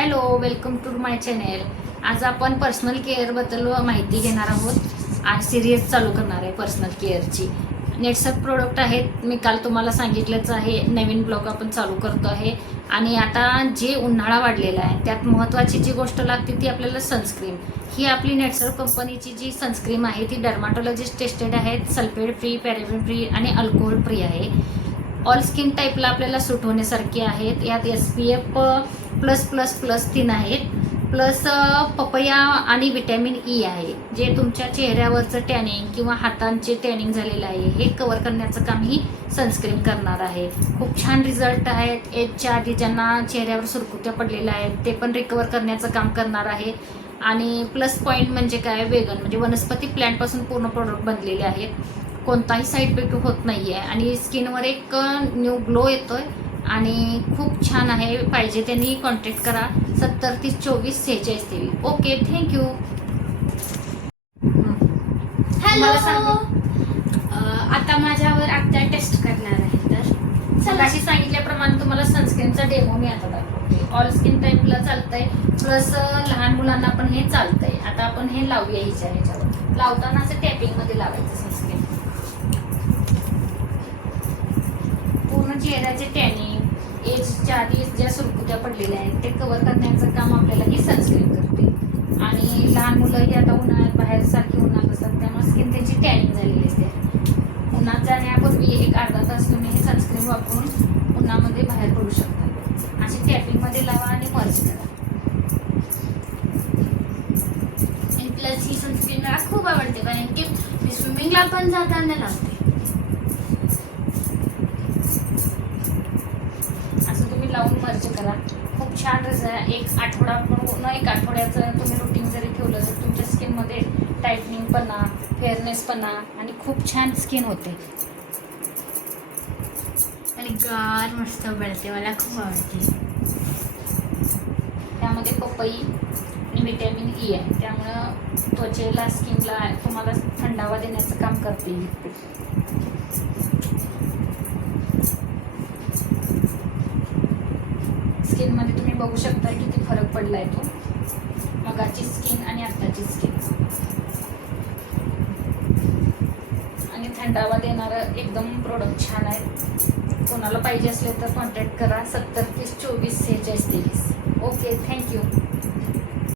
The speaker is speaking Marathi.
Hello, welcome to my channel. आज आपण पर्सनल केअरबद्दल माहिती घेणार आहोत. आज सिरीज चालू करणार आहे पर्सनल केअरची. नेटसप प्रोडक्ट आहेत, मी काल तुम्हाला सांगितलंच आहे. नवीन ब्लॉग आपण चालू करतो आहे आणि आता जे उन्हाळा वाढलेला आहे त्यात महत्त्वाची जी गोष्ट लागते ती आपल्याला सनस्क्रीन. ही आपली नेटसप कंपनीची जी सनस्क्रीन आहे ती डर्माटॉलॉजिस्ट टेस्टेड आहेत, सल्फेट फ्री, पॅरेबेन फ्री आणि अल्कोहोल फ्री आहे. ऑल स्किन टाईपला आपल्याला सूट होण्यासारखी आहेत. यात SPF +++3 आहेत, प्लस पपया आणि विटॅमिन ई आहे, जे तुमच्या चेहऱ्यावरचं टॅनिंग किंवा हातांचे टॅनिंग झालेलं आहे हे कवर करण्याचं काम ही सनस्क्रीन करणार आहे. खूप छान रिझल्ट आहेत. एजच्या आधी ज्यांना चेहऱ्यावर सुरकुत्या पडलेल्या आहेत ते पण रिकवर करण्याचं काम करणार आहे. आणि प्लस पॉईंट म्हणजे काय, वेगन म्हणजे वनस्पती प्लॅन्टपासून पूर्ण प्रोडक्ट बनलेले आहेत. कोणताही साईड इफेक्ट होत नाही आहे आणि स्किनवर एक न्यू ग्लो येतो आहे आणि खूप छान आहे. पाहिजे त्यांनी कॉन्टॅक्ट करा. 70 30 24 46 23. Okay, thank you. हॅलो. सांगू. आता माझ्यावर आत्या टेस्ट करणार आहे, तर सकाळशी सांगितल्याप्रमाणे तुम्हाला सनस्क्रीनचा डेमो मी आता दाखवते. ऑल स्किन टाईपला चालतंय, प्लस लहान मुलांना पण हे चालतंय. आता आपण हे लावूया ह्याच्यावर. लावताना असं टॅपिंगमध्ये लावायचं सनस्क्रीन. पूर्ण चेहऱ्याचे टॅनिंग, एजच्या आधी ज्या सुरकुत्या पडलेल्या आहेत ते कव्हर करण्याचं काम आपल्याला ही सनस्क्रीन करते. आणि लहान मुलंही आता उन्हाळ्यात बाहेर सारखी उन्हात असतात, त्यामुळे स्किन त्यांची टॅनिंग झालेली असते. उन्हात जाण्यापूर्वी एक अर्धा तास तुम्ही हे सनस्क्रीन वापरून उन्हामध्ये बाहेर पडू शकता. अशी टॅपिंगमध्ये लावा आणि मर्ज करा. प्लस ही सनस्क्रीन मला खूप आवडते, कारण की मी स्विमिंगला पण जाताना लावते. असं तुम्ही लावून मर्ज करा. खूप छान रिझल्ट. एक आठवड्याचं तुम्ही रुटीन जरी ठेवलं तर तुमच्या स्किनमध्ये टाईटनिंगपणा, फेअरनेसपणा आणि खूप छान स्किन होते. आणि गार मस्त बनते, मला खूप आवडते. त्यामध्ये पपई आणि विटॅमिन ई आहे, त्यामुळं त्वचेला, स्किनला तुम्हाला थंडावा देण्याचं काम करते. स्किनमध्ये तुम्ही बघू शकता किती फरक पडलाय तो, मगाची स्किन आणि आत्ताची स्किन. आणि थंडावा देणारं एकदम प्रोडक्ट छान आहे. कोणाला पाहिजे असले तर कॉन्टॅक्ट करा. 70 30 24 46 23. Okay, thank you.